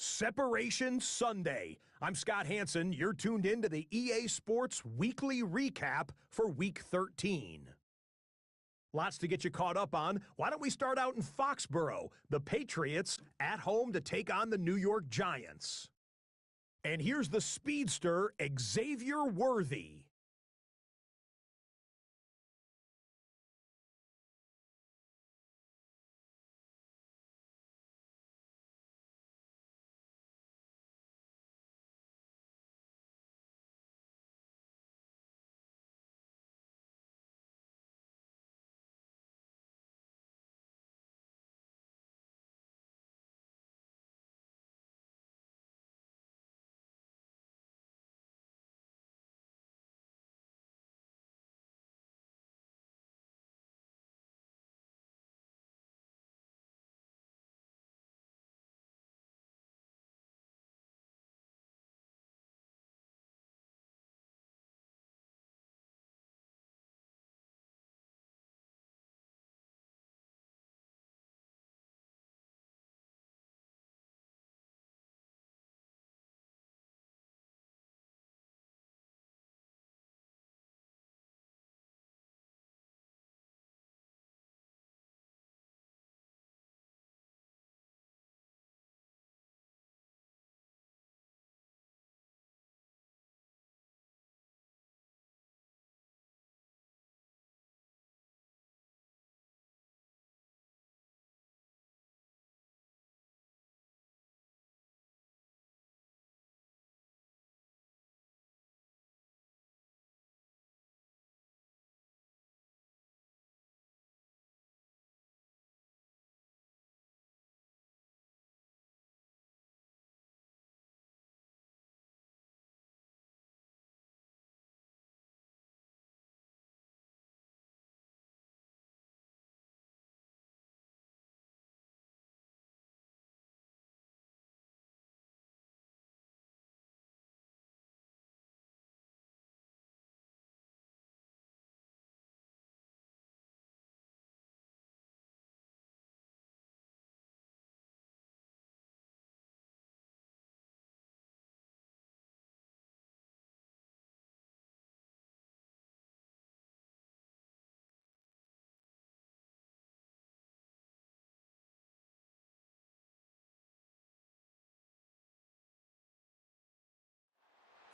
Separation Sunday. I'm Scott Hansen. You're tuned in to the EA Sports Weekly Recap for Week 13. Lots to get you caught up on. Why don't we start out in Foxborough? The Patriots at home to take on the New York Giants. And here's the speedster, Xavier Worthy.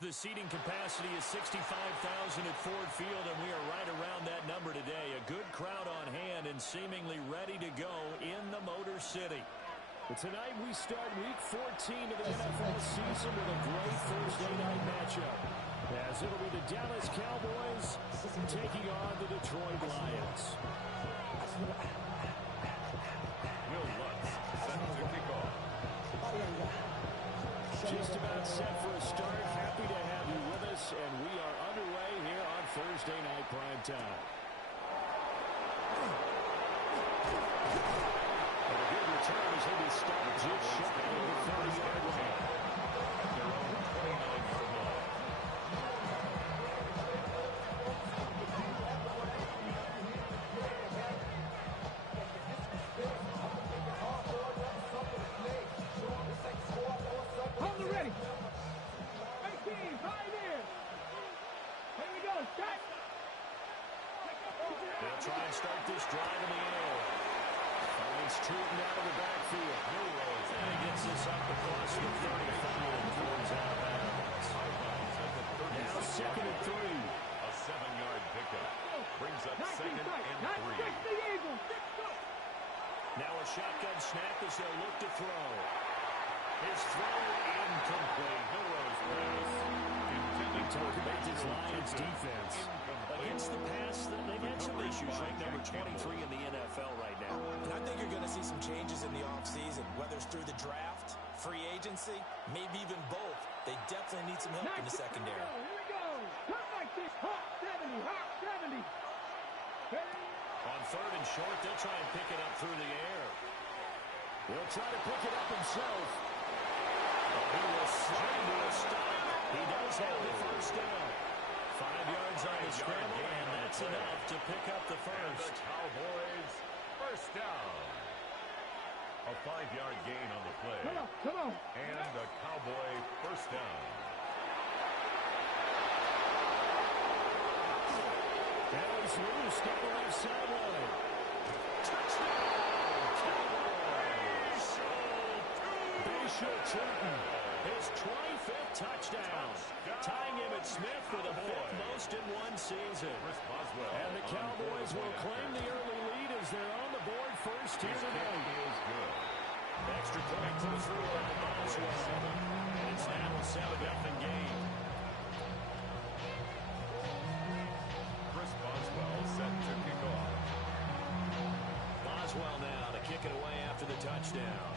The seating capacity is 65,000 at Ford Field, and we are right around that number today. A good crowd on hand and seemingly ready to go in the Motor City. But tonight we start Week 14 of the NFL season with a great Thursday night matchup, as it'll be the Dallas Cowboys taking on the Detroit Lions. Will Lutz set to kick off. Just about set for a start. Happy to have you with us, and we are underway here on Thursday Night Prime Time. And a good return as he'll be stopped just shy of the 30-yard line. Their own 29-yard line. They'll try and start this drive in the air. Finds Truton out of the backfield. And he gets this up across the 35 and throws out of bounds. Now second and 3. A 7-yard pickup. Brings up second and 3. Now a shotgun snap as they'll look to throw. His throw incomplete. Milrose pass. Talk about this Lions defense. Against the pass, they've had some issues, ranked number 23 in the NFL right now. And I think you're going to see some changes in the offseason, whether it's through the draft, free agency, maybe even both. They definitely need some help in the secondary. Here we go. Come like this. Hot 70. Hot 70. On third and short, they'll try and pick it up through the air. He'll try to pick it up himself. He will slam to a stop. He does have the first down. 5 yards on the scramble, and that's enough to pick up the first. And the Cowboys first down. A 5-yard gain on the play. Come on. And a Cowboy first down. That was loose down the left sideline. Touchdown, Cowboys! Bishop Trenton, his 25th touchdown. Tying Emmitt Smith for the 5th most in one season. And the Cowboys will claim the early lead as they're on the board first here tonight. Extra point goes through by Boswell. And it's now a 7-0 game. Chris Boswell set to kick off. Boswell now to kick it away after the touchdown.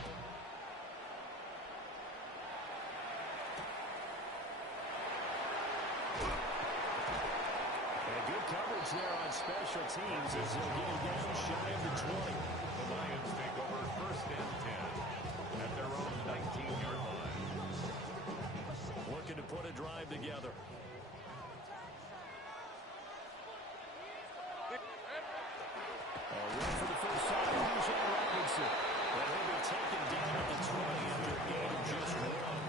And good coverage there on special teams as they'll get it down shy of the 20. The Lions take over first and 10 at their own 19-yard line. Looking to put a drive together. Run for the first time, Bijan Robinson. But he'll be taken down at the 20 after a gain of just one.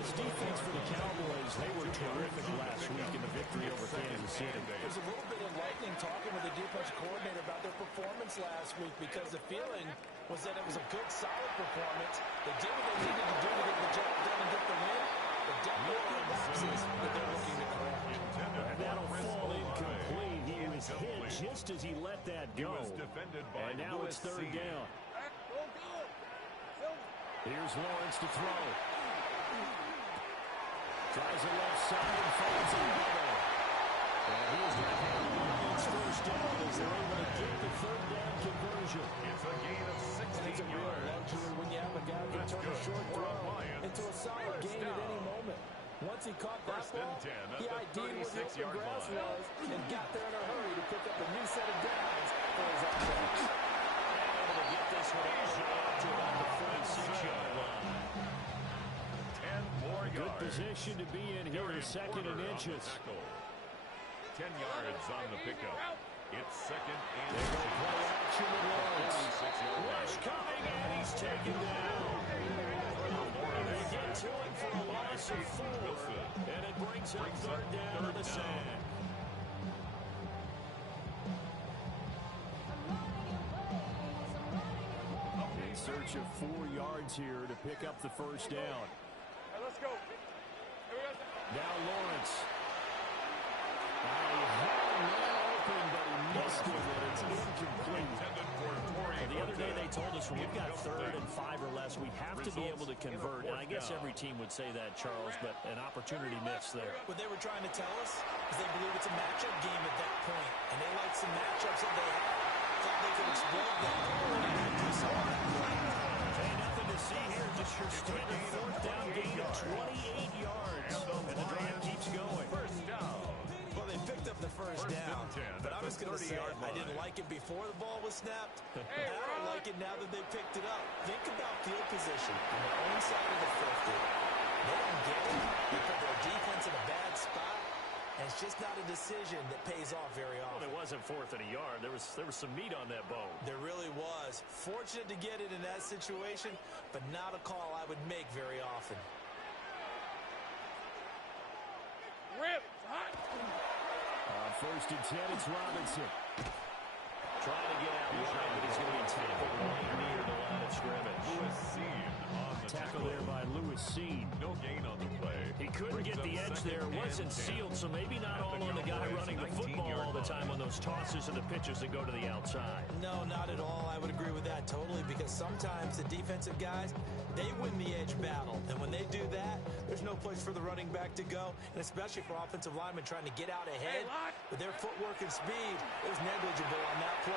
This defense for the Cowboys, they were terrific last week in the victory over Kansas City. It was a little bit enlightening talking with the defense coordinator about their performance last week because the feeling was that it was a good, solid performance. They did what they needed to do to get the job done and get the win. But definitely a lot of boxes that they're looking to correct. And that'll fall incomplete. He was hit just as he let that go. And now it's third down. Here's Lawrence to throw. Tries the left side and finds it middle. And he's going to have the Lions first down as they're able to get the third down conversion. It's a gain of 16 yards. Luxury when you have a guy who can turn a short throw into a solid gain at any moment. Once he caught that ball, he ID'd where the open grass was and got there in a hurry to pick up a new set of downs for his offense. Able to get this one out to about the 46-yard line. 10 more yards. Good position to be in here, second and inches. 10 yards on the pickup. It's second and They go play action with Lawrence. Rush coming, and he's taken down. They get to him for a loss of 4, and it brings up third down to the sand. In search of 4 yards here to pick up the first down. Let's go. Now Lawrence. He had a man open, but he missed it, and it's incomplete. The other day they told us when we've got 3rd and 5 or less, we have to be able to convert. And I guess every team would say that, Charles, but an opportunity missed there. What they were trying to tell us is they believe it's a matchup game at that point, and they like some matchups that they have. Thought they could exploit that and do something. Hey, nothing to see here, just your standard 4th down gain of 28 yards, and the drive keeps going. First down. Well, they picked up the first down, but I'm just going to say I didn't like it before the ball was snapped. I don't like it now that they picked it up. Think about field position on their own side of the 50. They don't get it. They put their defense in a bad spot, and it's just not a decision that pays off very often. Well, it wasn't 4th and a yard. There was some meat on that bone. There really was. Fortunate to get it in that situation, but not a call I would make very often. Rip. Hot. On 1st and 10, it's Robinson. Trying to get out wide, but he's going to be tackled right near the line of scrimmage. Lewis Seen on the Tackle there by Lewis Seen. No gain on the play. He couldn't get the edge there. It wasn't sealed, so maybe not all on the guy running the football all the time on those tosses and the pitches that go to the outside. No, not at all. I would agree with that totally because sometimes the defensive guys, they win the edge battle. And when they do that, there's no place for the running back to go, and especially for offensive linemen trying to get out ahead. With their footwork and speed, it was negligible on that play.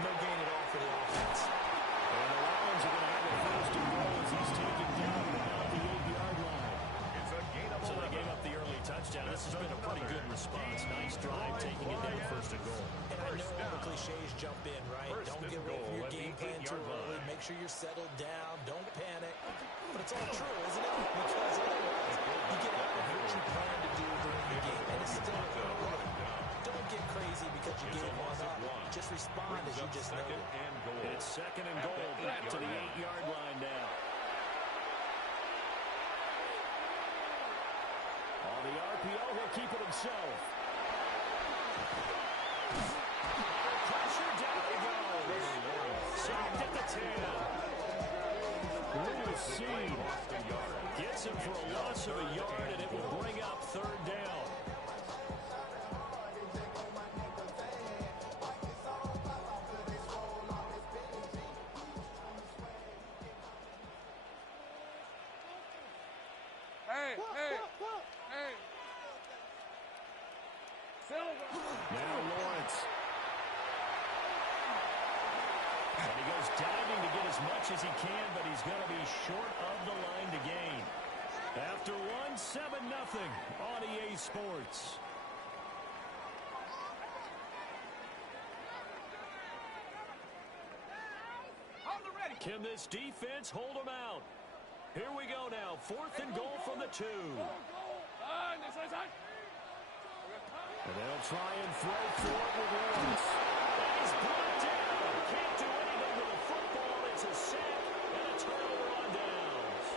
No gain at all for the offense. And the Lions are going to have a first and goal as he's taken down about the 8-yard line. It's a gain of 11. So they gave up the early touchdown. This has been a pretty good response. Nice drive, taking it down first and goal. And I know all the cliches jump in, right? Don't get away from your game plan too early. Make sure you're settled down. Don't panic. But it's all true, isn't it? Because otherwise, you get out of what you plan to do during the game. And it's still don't get crazy because you gave one up. Just respond as you just noted. And goal. It's second and goal. Back to the 8-yard line now. On the RPO, he'll keep it himself. Pressure down he goes. Sacked at the 10. Little seed. Gets him for a loss of a yard, and it will bring up third down. Hey. Silver. Now Lawrence. And he goes diving to get as much as he can, but he's going to be short of the line to gain. After one, 7-0 on EA Sports. Can this defense hold him out? Here we go now. 4th and goal from the 2. And they'll try and throw for it with Lawrence. And he's brought down. Can't do anything with the football. It's a sack and a turnover on downs.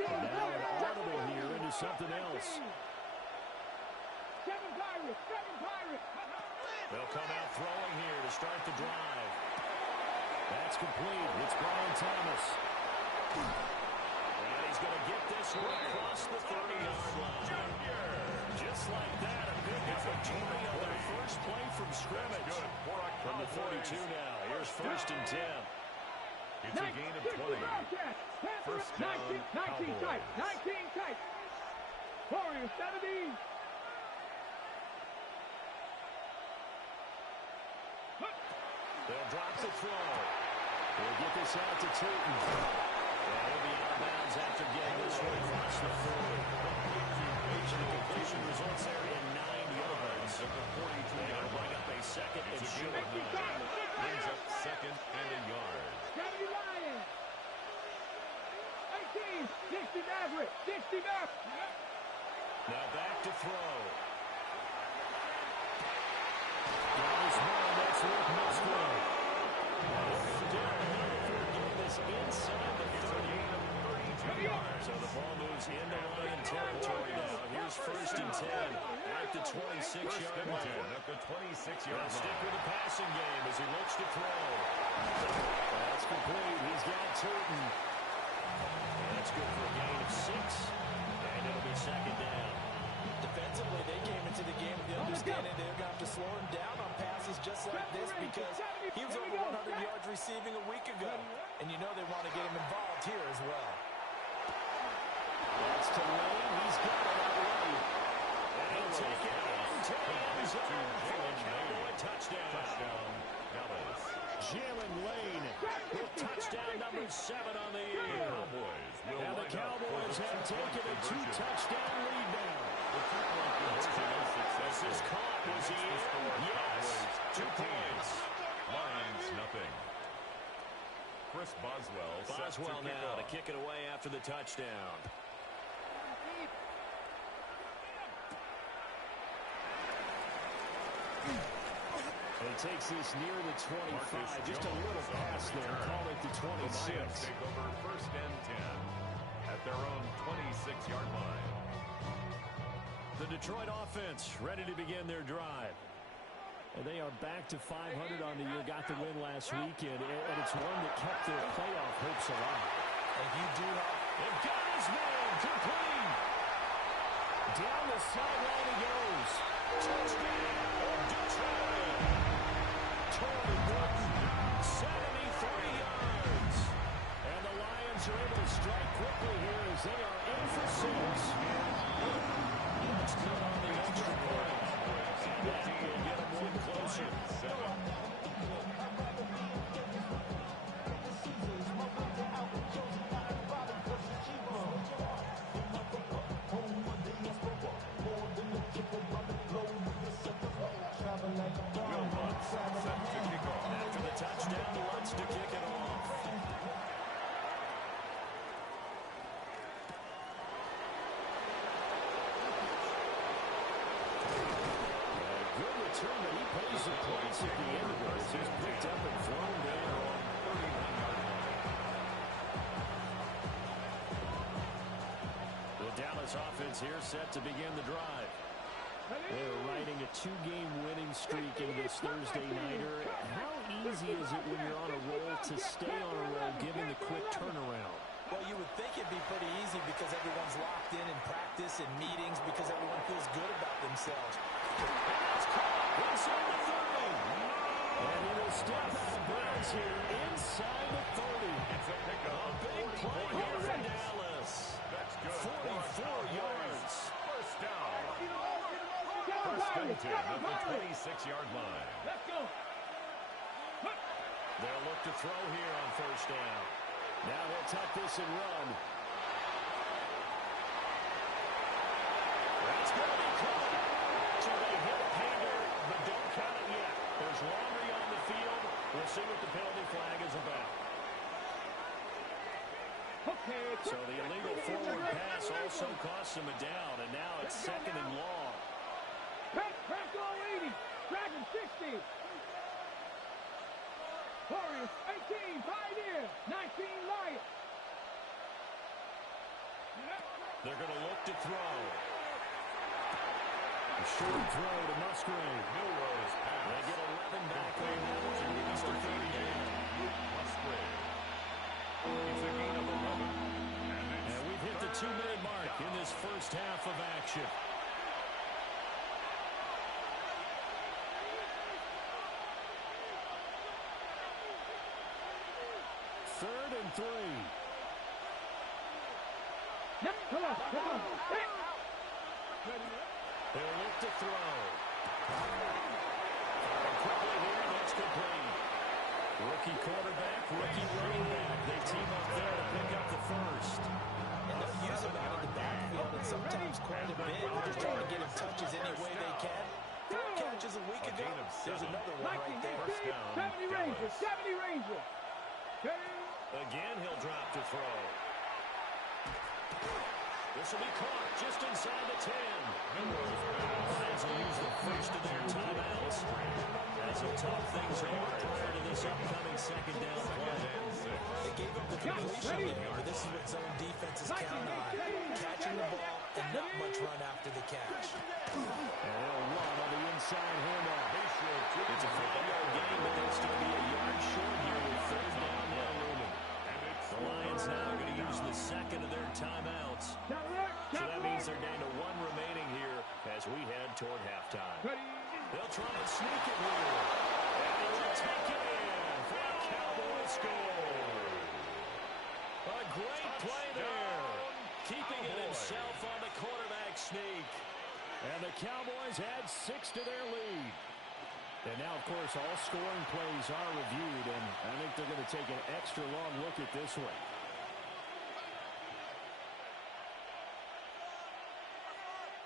Now an audible here into something else. They'll come out throwing here to start the drive. That's complete. It's Brian Thomas. And he's going to get this one across the 30-yard line. Just like that, a big opportunity on their first play from scrimmage. From the 42 now. Here's 1st and 10. It's a gain of 20. First down, 19 tight. Warriors 70. They'll drop the throw. We'll get this out to Tootin. And he'll be out of bounds after getting this one across the 40. The completion results there in 9 yards. They'll bring up a second and short. Brings up second and a yard. 70 Lions. 18, 60 Maverick. 60 Maverick. Now back to throw. Dallas one, that's Rick Musgrove. Inside the 30. So the ball moves into Lion territory now. Here's 1st and 10 at the 26-yard line. At the 26-yard line. Stick with the passing game as he looks to throw. That's complete. He's got Tootin. That's good for a gain of 6. And it'll be second down. Defensively, they came into the game with the understanding they're going to have to slow him down on passes just like this because he was over 100 yards receiving a week ago. And you know they want to get him involved here as well. That's to Lane. He's got it already. And he'll take it into the end zone for a Cowboy touchdown. Dallas. Jalen Lane with touchdown number 7 on the year. And the Cowboys have taken a 2-touchdown lead now. This caught. Was he in? Yes. 2 points. Lions, nothing. Chris Boswell now to kick it away after the touchdown. And he takes this near the 25. Just a little pass there. Call it the 26. Take over 1st and 10 at their own 26-yard line. The Detroit offense ready to begin their drive. And they are back to 500 on the year. Got the win last weekend, and it's one that kept their playoff hopes alive. And you do have... They've got his man complete. Down the sideline he goes. Touchdown, Detroit. Torrey Gordon, 73 yards. And the Lions are able to strike quickly here as they are in for 6. It's good on the extra point. And that will get them one closer. return, but he pays the price at the end of this. He's picked up and thrown down. The Dallas offense here set to begin the drive. They're riding a 2-game winning streak in this Thursday nighter. How easy is it when you're on a roll to stay on a roll given the quick turnaround? Well, you would think it'd be pretty easy because everyone's locked in practice and meetings because everyone feels good about themselves. It's caught inside the 30. And he will step out of bounds here inside the 30. It's a pickup. A big play here for Dallas. That's good. 44 yards. First down. First and 10 at the 26-yard line. Let's go. They'll look to throw here on first down. Now he'll tuck this and run. That's going to be caught. So they hit Hager, but don't count it yet. There's laundry on the field. We'll see what the penalty flag is about. Okay. So the illegal forward pass also costs him a down, and now it's second and long. Crack all 80. Dragon 60. Warriors 18. Pioneer 19. Lions. They're going to look to throw. A short throw to Musgrave. Milrose pass. They get 11 back on that one. It's the 38. Musgrave. It's a gain of 11. And we've hit the 2-minute mark in this first half of action. Third and 3. Come on. They'll look to throw. And quickly here, that's complete. Rookie quarterback, rookie running back. They team up there to pick up the first. And they'll use him out of the backfield and sometimes quite a bit. They're just trying to get him touches any way they can. 4 catches a week ago. There's another one right there. 70 Rangers. 70 Rangers. Again, he'll drop to throw. This will be caught just inside the 10. Lions will use the first of their timeouts as they talk things over prior to this upcoming second down play. They gave up the completion here, but this is what zone defenses count on. Catching the ball and not much run after the catch. And they'll run on the inside handoff. It's a 5-yard gain, but they'll still be a yard short here with third down now looming. The Lions now are going to use the second of their timeouts. So that means they're down to 1 remaining here as we head toward halftime. They'll try and sneak it here. And they will take it in for a Cowboys score. A great play there. Keeping it himself on the quarterback sneak. And the Cowboys add 6 to their lead. And now, of course, all scoring plays are reviewed, and I think they're going to take an extra long look at this one.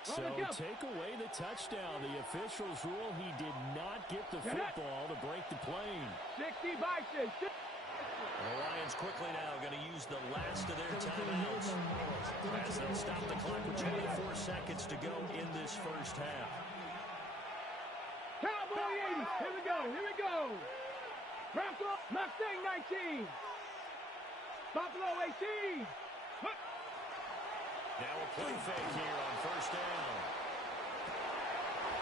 So take away the touchdown. The officials rule he did not get the football to break the plane. 60 Bison. The Lions quickly now going to use the last of their timeouts as they'll stop the clock with 24 seconds to go in this first half. Cowboy 80. Here we go. Bronco Mustang 19. Buffalo 18. Now a play fake here on first down.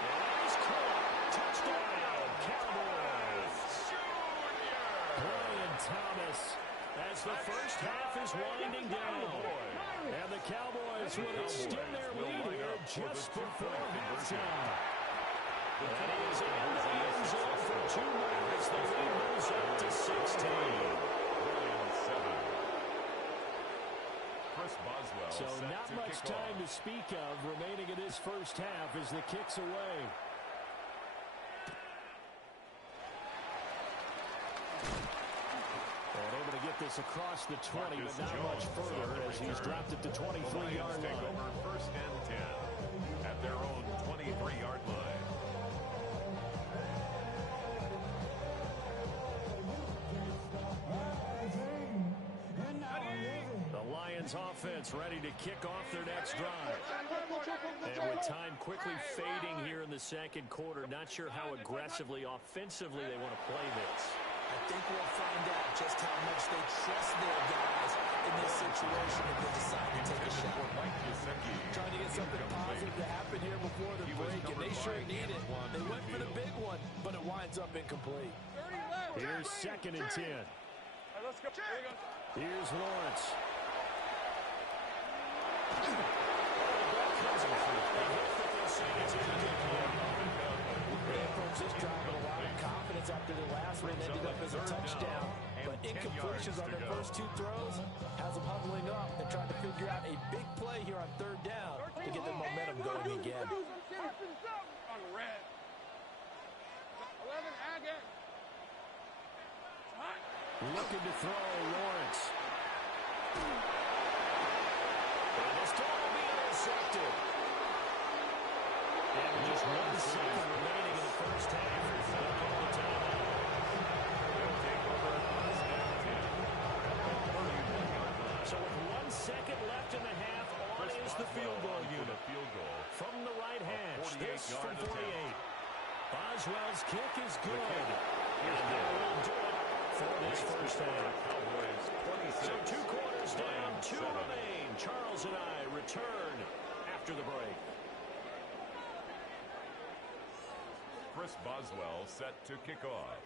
And he's caught. Touchdown, Cowboys. Brian Thomas as the first half is winding down. And the Cowboys will extend their lead here just before halftime. And he is in the end zone for 2 more as the lead moves up to 16. So not much time to speak of remaining in this first half as the kick's away. And able to get this across the 20, but not much further as he's dropped it to 23-yard line. Over first and 10 at their own 23-yard line. The Lions offense offense ready to kick off their next drive. And with time quickly fading here in the second quarter, not sure how aggressively, offensively they want to play this. I think we'll find out just how much they trust their guys in this situation if they decide to take a shot. Trying to get something positive to happen here before the break, and they sure need it. They went for the big one, but it winds up incomplete. Here's 2nd and 10. Let's go. Here's Lawrence. They approached this drive with a lot of confidence after their last one ended up as a touchdown. But incompletions on their first 2 throws has them huddling up and trying to figure out a big play here on 3rd down to get their momentum going again. On red. 11, again. Looking to throw, Lawrence. And this ball will be intercepted. And with just 1 second remaining in the first half, they'll call the timeout. So with 1 second left in the half, on is the field goal unit. From the right hash, this from 48. Boswell's kick is good. And that will do it for this first half. So 2 quarters down, 2 remain. Charles and I return after the break. Chris Boswell set to kick off.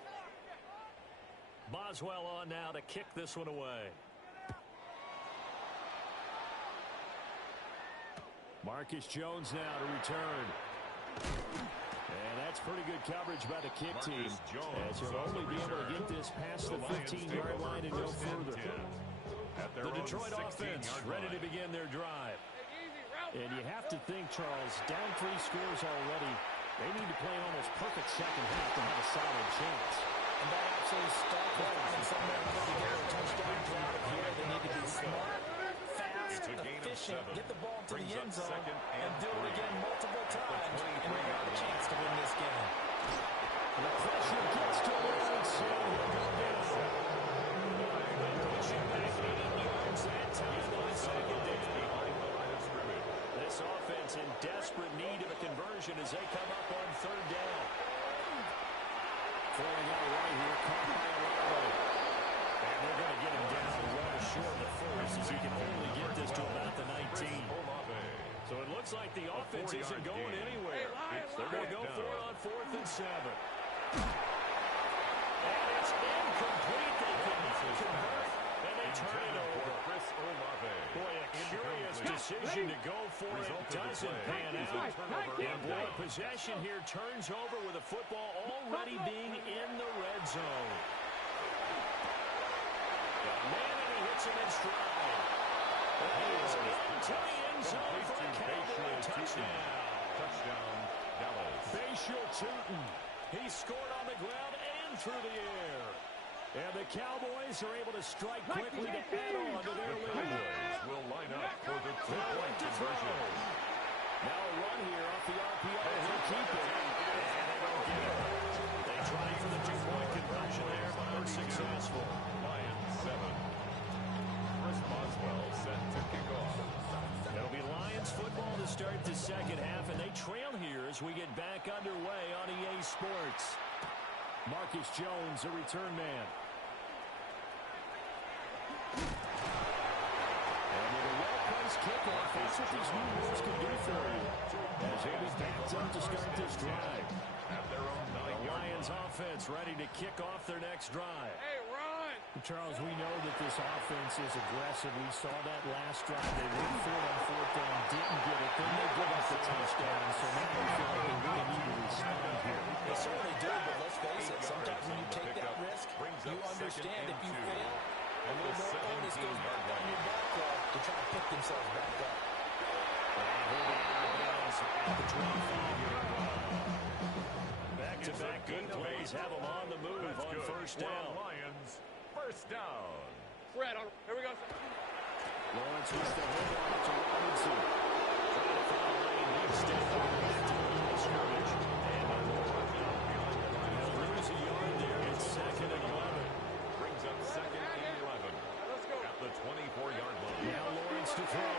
Boswell on now to kick this one away. Marcus Jones now to return. And that's pretty good coverage by the kick team, as he'll only be able to get this past the 15-yard line and no further. The Detroit offense ready to begin their drive. And you have to think, Charles, down 3 scores already. They need to play an almost perfect second half to have a solid chance. And that absolutely starts with finding somewhere to get a touchdown drive here. They need to be smart, fast, efficient, get the ball to the end zone, and do it again multiple times, and they have a chance to win this game. The pressure gets to Lawrence, and he'll go down. They push him back 8 yards that time on 2nd down. This offense in desperate need of a conversion as they come up on 3rd down. Throwing out right here, caught by Olave. And they're going to get him down well short of the first as he can only get this to about the 19. So it looks like the offense isn't going anywhere. They're going to go for it on 4th and 7. And it's incomplete. They cannot convert, and they turn it over. Boy, a curious decision to go for it. Doesn't pan out. And boy, possession here turns over with the football already being in the red zone. Man, and he hits him in stride. That is into the end zone for a Cowboy touchdown. Touchdown, Dallas. Bashal Tootin. He scored on the ground and through the air. And the Cowboys are able to strike quickly to add on to their lead. Cowboys will line up for the 2-point conversion. Now a run here off the RPO. He'll keep it. And they don't get it. They tried for the 2-point conversion there, but unsuccessful. Lions 7. Chris Boswell set to kick off. It'll be Lions football to start the second half, and they trail here as we get back underway on EA Sports. Marcus Jones, a return man. And with a well-placed kickoff, that's what these new rules can do for you. As they be backed up to start this drive. At their own The 9-yard Lions line. offense ready to kick off their next drive. Hey, run! Charles, we know that this offense is aggressive. We saw that last drive. They went for it on 4th down, didn't get it. Then they give up the touchdown. So now we feel like they really need to respond here. They certainly do, but let's face it, sometimes when you take that risk, you understand if you fail, a little more onus goes back on your back to try to pick themselves back up. At the 25-yard line. Back-to-back good plays have them on the move on first down. Lions, first down. Fred, here we go. Lawrence with the handoff to Robinson. Trying to find a lane. He's staying back to the line of scrimmage. And they'll lose a yard there. It's 2nd and 11. Brings up 2nd and 11. Let's go. At the 24-yard line. Now Lawrence to throw.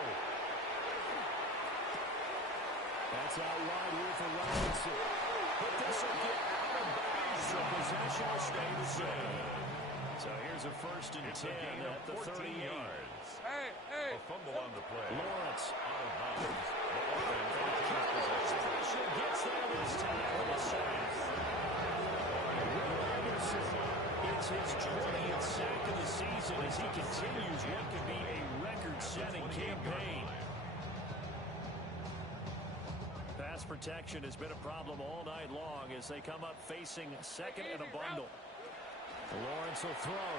That's out wide here for Robinson. But this will get out of bounds, so possession will stay the same. So here's a 1st and 10 at the 38. Hey. A fumble on the play. Lawrence Out of bounds. Pressure gets there this time with a sack. Will Anderson, it's his 20th sack of the season as he continues what could be a record-setting campaign. Pass protection has been a problem all night long as they come up facing 2nd and a bundle. Lawrence will throw.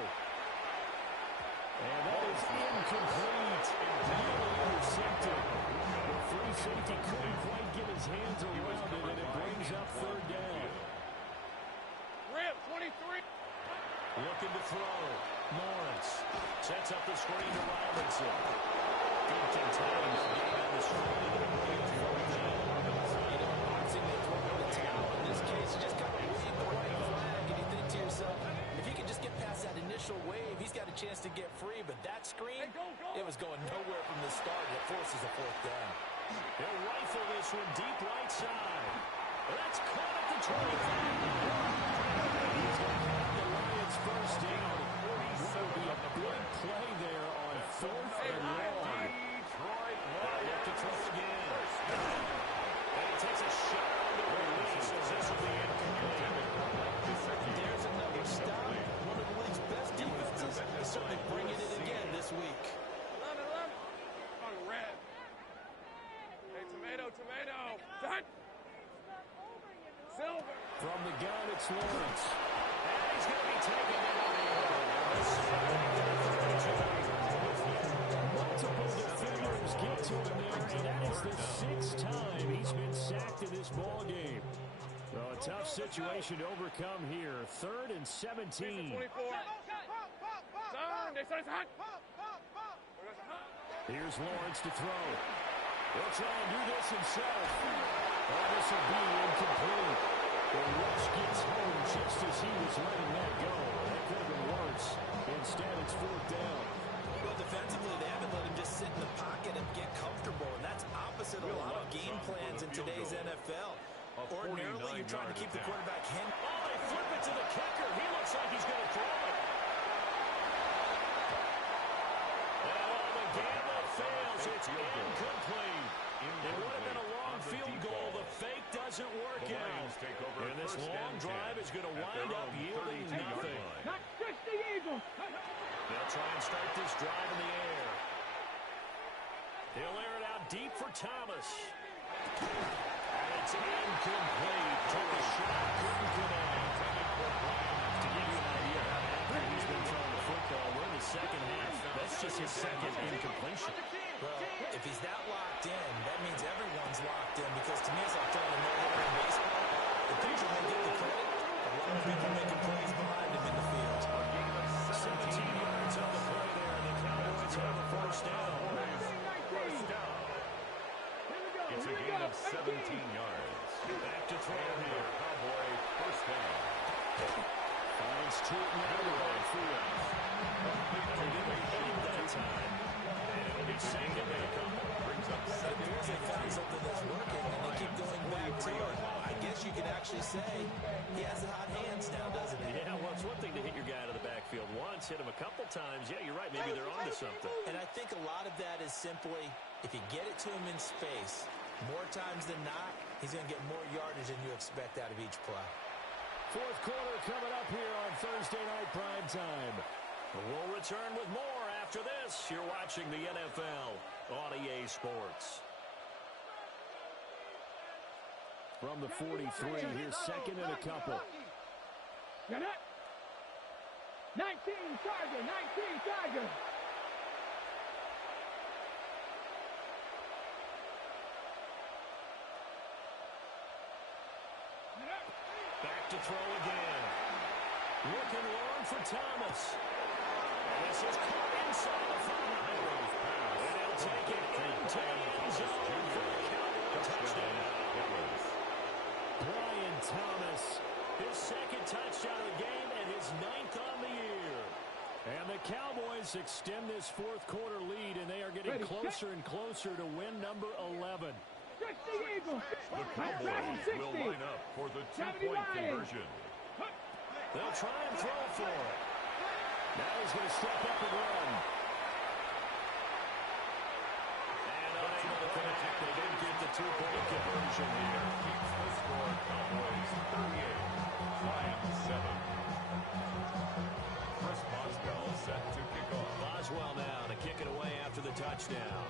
And that is incomplete. Nearly intercepted. The free safety couldn't quite get his hands around it, and it brings up 3rd down. Rip, 23. Looking to throw. Lawrence sets up the screen to Robinson. Good contain. On the screen. Boxing, they throw in the towel. In this case, you just got to wave the white flag, and you think to yourself, if he can just get past that initial wave, he's got a chance to get free. But that screen, it was going nowhere from the start, and it forces a 4th down. They'll rifle this one deep right side. That's caught at the 25. He's going to have the Lions 1st down. Will be a big play there on 4th and long. They'll look to throw again. And he takes a shot on the release as this will be incomplete. There's another stop. One of the league's best defenses is certainly bringing it again this week. Love it. On red. Hey, tomato. Done. Silver. From the gun, it's Lawrence. And he's going to be taken down. Multiple defenders get to him there, and that is the 6th time he's been sacked in this ballgame. So a tough situation to overcome here. 3rd and 17. 24. Here's Lawrence to throw. He'll try and do this himself. Oh, this will be incomplete. The rush gets home just as he was letting that go. That could have been worse. Instead, it's 4th down. Well, defensively, they haven't let him just sit in the pocket and get comfortable, and that's opposite a lot of game plans in today's NFL. Ordinarily, you're trying to keep the quarterback hidden. Oh, they flip it to the kicker. He looks like he's going to throw it. Oh, the gamble fails. It's incomplete. It would have been a long field goal. The fake doesn't work out. And this long drive is going to wind up yielding nothing. Not just the Eagles. They'll try and start this drive in the air. He'll air it out deep for Thomas. And it's incomplete. Took a shot, couldn't connect. To give you an idea how accurate he's been throwing the football, we're in the 2nd half. That's just his 2nd incompletion. Well, if he's that locked in, that means everyone's locked in, because to me, it's like throwing a no-hitter in baseball. The pitcher may get the credit, a lot of people making plays behind him in the field. 17 yards on the play there, and the Cowboys have a 1st down. It's a gain of 17 yards. Back to throw here. Cowboy 1st down. Finds Tootin out of the backfield. They're going to be heading that time. And it'll be 2nd and a couple. Brings up It 2nd appears they found something that's working, and they keep going back to it. I guess you could actually say he has the hot hands now, doesn't he? Yeah, well, it's one thing to hit your guy out of the backfield once, hit him a couple times. Yeah, you're right. Maybe they're onto something. And I think a lot of that is simply, if you get it to him in space, more times than not, he's going to get more yardage than you expect out of each play. 4th quarter coming up here on Thursday Night Prime Time. We'll return with more after this. You're watching the NFL on EA Sports. From the 43, here's 2nd and a couple. 19 Charger. Back to throw again. Looking long for Thomas. And this is caught inside the 5. And they'll take it into the end zone for a Cowboy touchdown. Brian Thomas, his 2nd touchdown of the game and his 9th on the year. And the Cowboys Cowboys extend this fourth quarter lead, and they are getting closer and closer to win number 11. The Cowboys will line up for the two-point conversion. They'll try and throw for it. Now he's going to step up and run. And unable to connect. They didn't get the two-point conversion here. Keeps the score. Cowboys 38, Lions 7. Chris Boswell set to kick off. Boswell now to kick it away after the touchdown.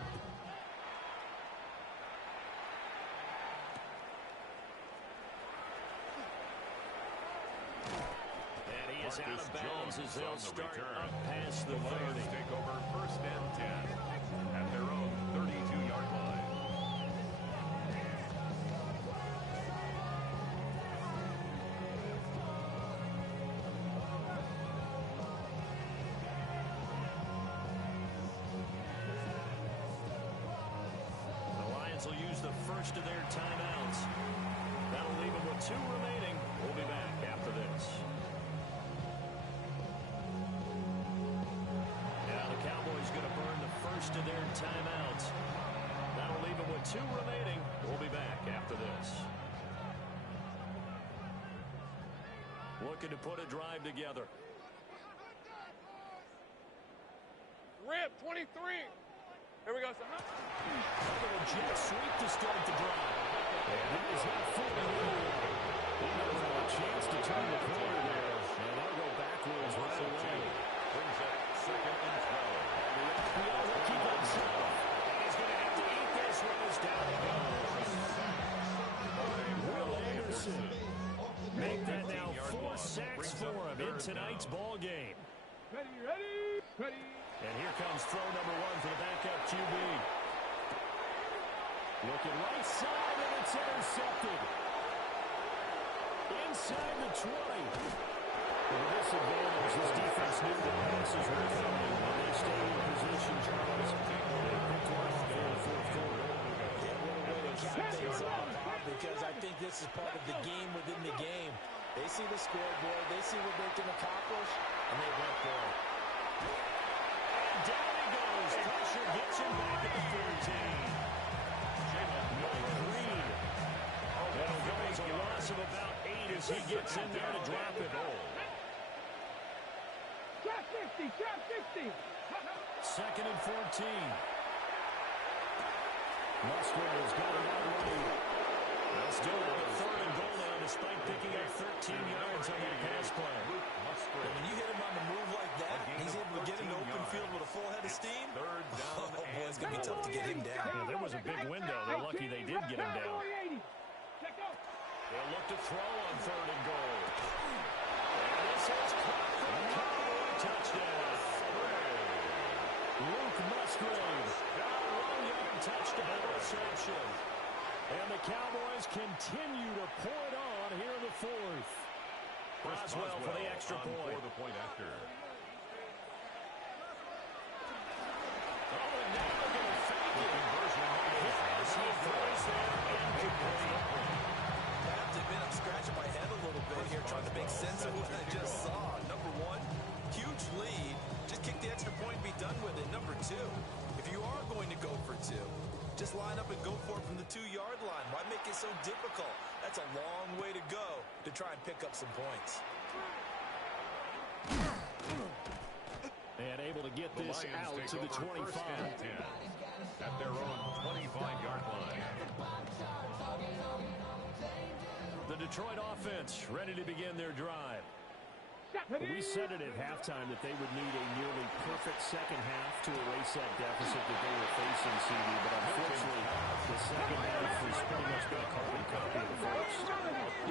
Out of bounds as they'll start up past the 30. Lions take over first and 10 at their own 32-yard line. The Lions will use the first of their timeouts. That'll leave them with 2 remaining. We'll be back after this. Cowboys going to burn the first of their timeouts. That'll leave them with 2 remaining. We'll be back after this. Looking to put a drive together. Rip, 23. Here we go, son. A jet sweep to start the drive. And that is not fully in. He doesn't have a chance to turn the corner there. And they'll go backwards right away. Brings up second and 12. Keep on himself. He's going to have to eat this one as down he goes. Will Anderson make that now 4 sacks for him in tonight's ball game. Ready. And here comes throw number 1 for the backup QB. Looking right side, and it's intercepted. Inside the 20. With a disadvantage, this defense knew the passes were coming. When they stayed in position, Charles, they picked one off in the fourth quarter. Yeah, what a way to cap things off, Bob, because I think this is part of the game within the game. They see the scoreboard, they see what they can accomplish, and they went for it. And down he goes. Pressure gets him back at the 14. Mike Green. That'll go as a loss of about 8 as he gets in there to drop it. Trap 50. Second and 14. Musgrave's got it all way. They'll still have a third and goal now despite picking up 13 yards on that pass play. When you hit him on the move like that, he's able to get into open field with a full head of steam. Third down. Oh, boy, it's going to be tough to get him down. Yeah, there was a big window. They're lucky they did get him down. They'll look to throw on third and goal. And this is caught for a touchdown. Luke Musgrave got a 1-yard touchdown reception. And the Cowboys continue to pour it on here in the fourth. Boswell for the extra point. For the point after. Oh, and now they're going to fake it. As he throws that incomplete. I have to admit, I'm scratching my head a little bit here, trying to make sense of what I just saw. Number 1, huge lead. Just kick the extra point and be done with it. Number 2, if you are going to go for 2, just line up and go for it from the 2-yard line. Why make it so difficult? That's a long way to go to try and pick up some points. And able to get this out to the 25. At their own 25-yard line. The Detroit offense ready to begin their drive. We said it at halftime that they would need a nearly perfect second half to erase that deficit that they were facing, CD, but unfortunately, the second half was pretty much been a carbon copy of the first.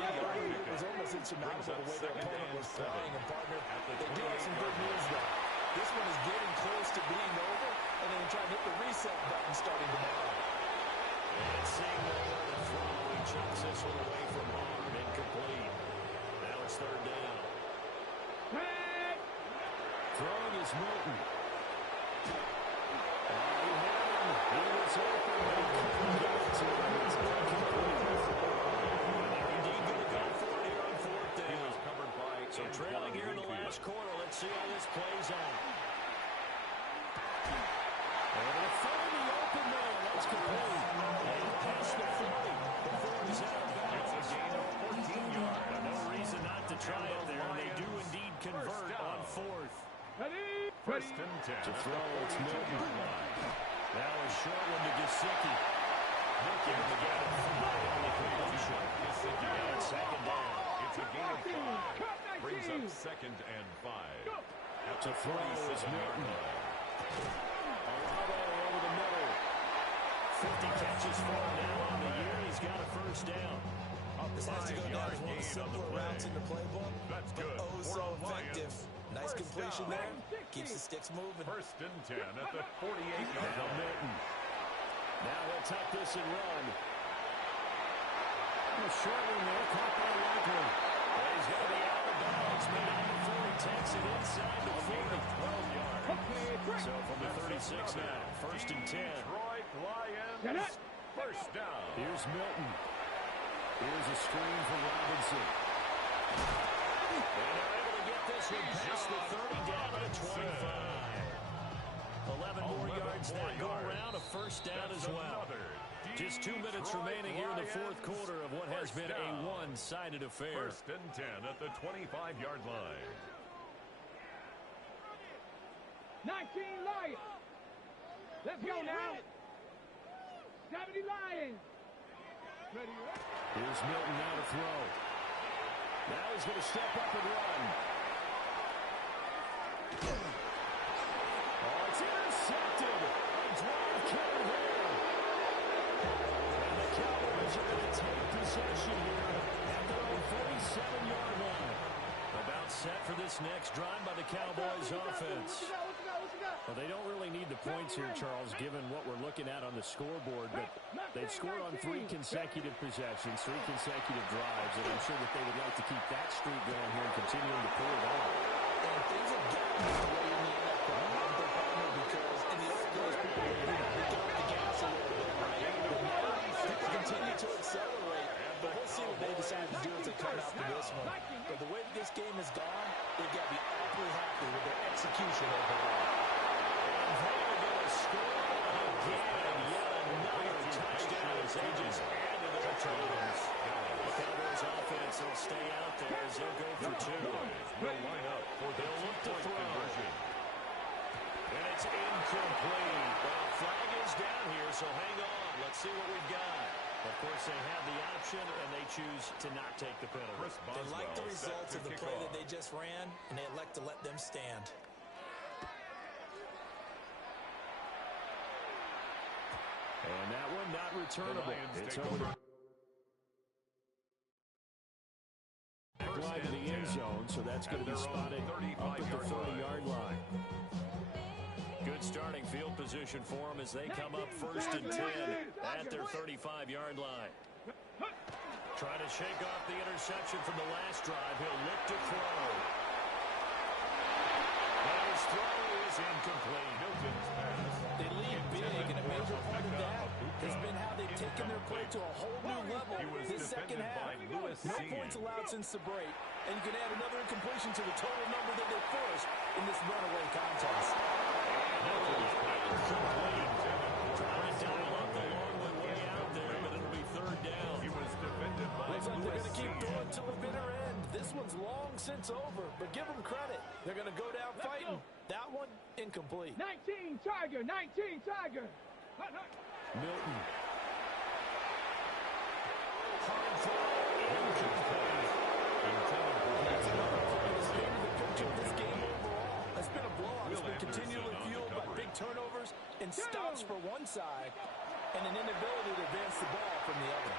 Yeah, it was almost insurmountable the way their opponent was flying, and partner, they do have some good news though. This one is getting close to being over, and then trying to hit the reset button starting tomorrow. And seeing nowhere to throw, he chucks this one away from harm, incomplete. Now it's third down. Throwing is Milton. He had him. He was open, but he couldn't get it to him. It's incomplete. And they're indeed going to go for it here on fourth down. So trailing here in the last quarter. Let's see how this plays out. Able to find the open man. That's complete. And past the 40 before he's out of bounds. It's a gain of 14 yards. No reason not to try it there, and they do indeed convert on fourth. Ready? First and 10. To throw, it's Milton. Now a short one to Gesicki. Looking to get it on the completion. Gesicki And second down. It's a gain of 5. Brings up second and 5. At To the throw is 47-yard Milton. line. Olave over the middle. 50 catches for him now on the year. He's got a first down. This has to go down as one of the Gain on the simpler play. routes in the playbook. That's But good. oh, so For the effective. Lions. Nice First completion down. there. Keeps the sticks moving. First and 10 at the 48-yard Now line. Milton. Now he'll tuck this and run. A short one there, caught by Likely. And he's going to be out of bounds. Made out before he takes it inside the 40. 12 yards. So from the 36 now, first and 10. Detroit Lions. First down. Here's Milton. Here's a screen for Robinson. And they're able to get this one past the 30 down to 25. 11 more yards that go around, a first down as well. Just 2 minutes remaining here in the fourth quarter of what has been a one-sided affair. First and 10 at the 25-yard line. 19 Lions. Let's go now. 70 Lions. Ready? Here's Milton now to throw. Now he's going to step up and run. Oh, it's intercepted. A drive kill there. And the Cowboys are going to take possession here at their own 47-yard line. About set for this next drive by the Cowboys offense. Well, they don't really need the points here, Charles, given what we're looking at on the scoreboard. But they've scored on 3 consecutive possessions, 3 consecutive drives, and I'm sure that they would like to keep that streak going here and continuing to pull it on. And things have gotten this way in the NFL, because in the old days, people would got the gas a little bit, right? But now, people continue to accelerate. But we'll see what they decide to do as they come out to this one. But the way that this game has gone, they've got to be awfully happy with their execution overall. Score again, yet another touchdown as they just added to their totals. The Cowboys offense will stay out there as they'll go for 2. Will line up for the They'll look to two-point throw. conversion. And it's incomplete. Well, flag is down here, so hang on. Let's see what we've got. Of course, they have the option, and they choose to not take the penalty. Chris They like the Boswell set results to of the kick play off. that they just ran, and they elect to let them stand. And that one not returnable. It's take over. over. Line to the end zone, so that's going to be spotted up at the 30-yard line. Good starting field position for them as they come up first and 10 at their 35-yard line. Trying to shake off the interception from the last drive. He'll look to throw. And his throw is incomplete. Milton's pass. They lead big, and a major part of that has been how they've taken their play to a whole new level He was this second defended half. by Lewis No Senior. points allowed since the break, and you can add another incompletion to the total number that they forced in this runaway contest. Trying to dial up the long one way out there, but it'll be third down. He was defended by Looks like they're Lewis going to keep Senior. going till the bitter end. This one's long since over, but give them credit. They're going to go down fighting. That one, incomplete. 19 Tiger. 19 Tiger. Milton. Hard throw, incomplete. That's another play that's painted the picture of this game overall. It's been a blowout. It's been continually fueled by big turnovers and stops for one side and an inability to advance the ball from the other.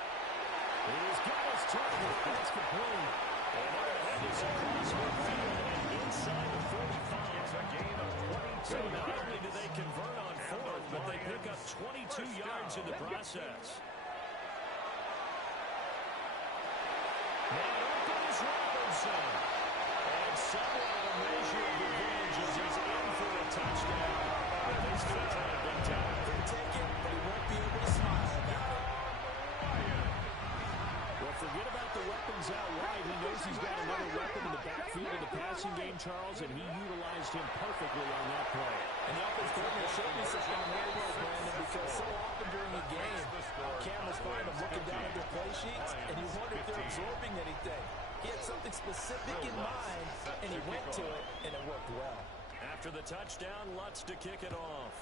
He's got his target. That's complete. And that is across midfield and inside the 45. It's a gain of 22 So not yards. only do they convert on fourth, but they pick up 22 yards in the process. Now open is Robinson. And somewhat of a measure of revenge as he's in for a touchdown. And he's going to try to big time. He'll take it, but he won't be able to smile about it. Well, forget about the weapons out wide. He knows he's got another weapon in the backfield of the pass passing game, Charles, and he utilized him perfectly on that play. And the offense coordinator showed me something very well, Brandon, because so often during a game, cameras find them looking down at their play sheets, and you wonder if they're absorbing anything. He had something specific in mind, and he went to it, and it worked well. After the touchdown, Lutz to kick it off.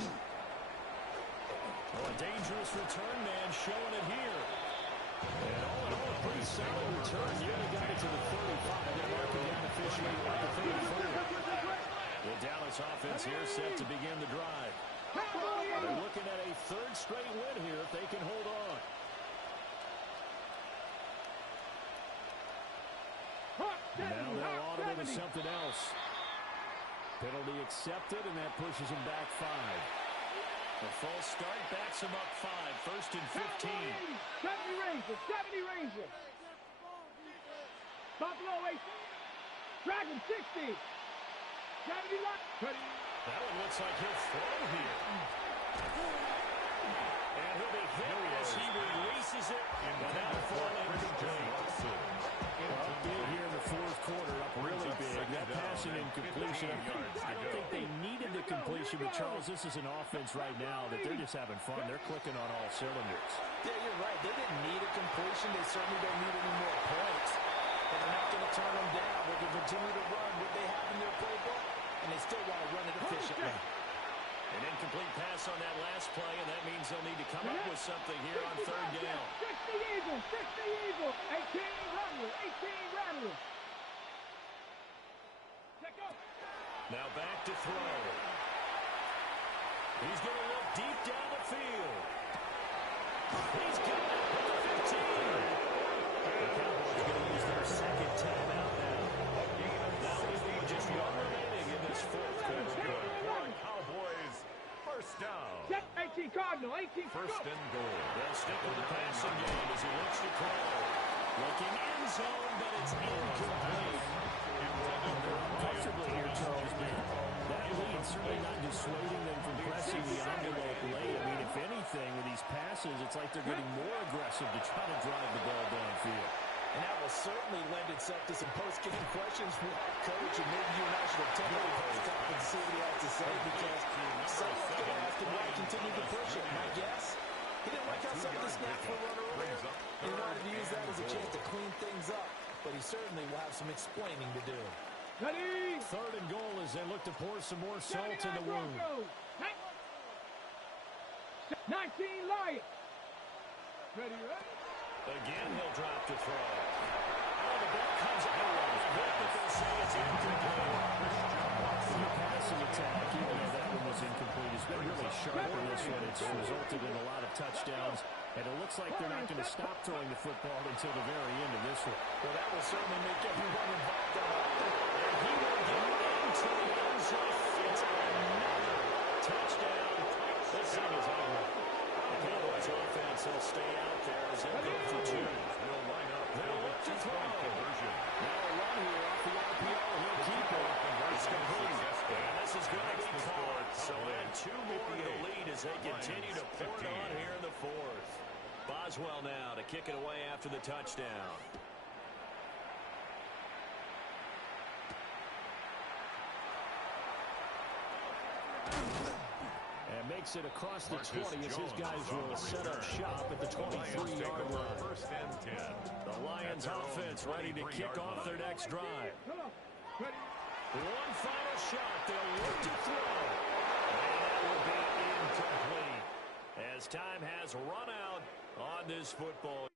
Oh, a dangerous return man showing it here. And all in all, a pretty solid return. Nearly got it to the 35. They're marking down officially at the 34. The Dallas offense here set to begin the drive. They're looking at a third straight win here if they can hold on. Now they'll audible to something else. Penalty accepted, and that pushes them back 5. The false start backs him up 5. First and 15. 70 Rangers, 70 Rangers. Buffalo 8. Dragon 60. 70 Lions. That one looks like he'll throw here. And he'll be hit as he releases it. And that'll fall incomplete. Up big here in the fourth quarter, up really big. That passing incompletion. I don't think they needed the completion, but Charles, this is an offense right now that they're just having fun. They're clicking on all cylinders. Yeah, you're right. They didn't need a completion. They certainly don't need any more points. But they're not going to turn them down. They can continue to run what they have in their playbook, and they still want to run it efficiently. An incomplete pass on that last play, and that means they'll need to come up with something here on third down. 60 Eagles, 60 Eagles. 18 Rattlers, 18 Rattlers. Check up. Now back to throw. He's going to look deep down the field. He's got it at the 15. The Cowboys are going to use their second timeout now. Now leaving just one remaining in this fourth quarter. Cowboys, first down. 18 Cardinal, 18 First and goal. They'll stick with the passing game as he looks to throw. Looking end zone, but it's incomplete. Comfortably here, Charles, man. That lead certainly not dissuading them from pressing the envelope late. I mean, if anything, with these passes, it's like they're getting more aggressive to try to drive the ball downfield. And that will certainly lend itself to some post-game questions from our coach, and maybe you and I should have taken the post-conference to see what he has to say, because someone's going to ask him why he continued to push it. My guess, he didn't like how some of the snaps were run earlier. He wanted to use that as a chance to clean things up, but he certainly will have some explaining to do. Ready? Third and goal as they look to pour some more salt in the wound. 19 Lions. Ready, ready? Again, he'll drop to throw. Oh, the ball comes out. But they'll say it's incomplete. The passing attack, even though that one was incomplete, has been really sharp in this one. It's resulted in a lot of touchdowns, and it looks like they're not going to stop throwing the football until the very end of this one. Well, that will certainly make everyone involved on offense. And he will get into the end zone. It's another touchdown. This thing is over. The Cowboys offense will stay out there as they go for 2. Will line up. They'll look to throw. Conversion. Now a run here off the RPO. He'll keep it. It's complete. And this is going to be caught. So add 2 more to the lead as they continue to pour it on here in the fourth. Boswell now to kick it away after the touchdown. And makes it across the 20 as his guys will set up shop at the 23-yard line. First and 10. The Lions offense ready to kick off their next drive. One final shot. They'll look to throw. And that will be incomplete as time has run out on this football.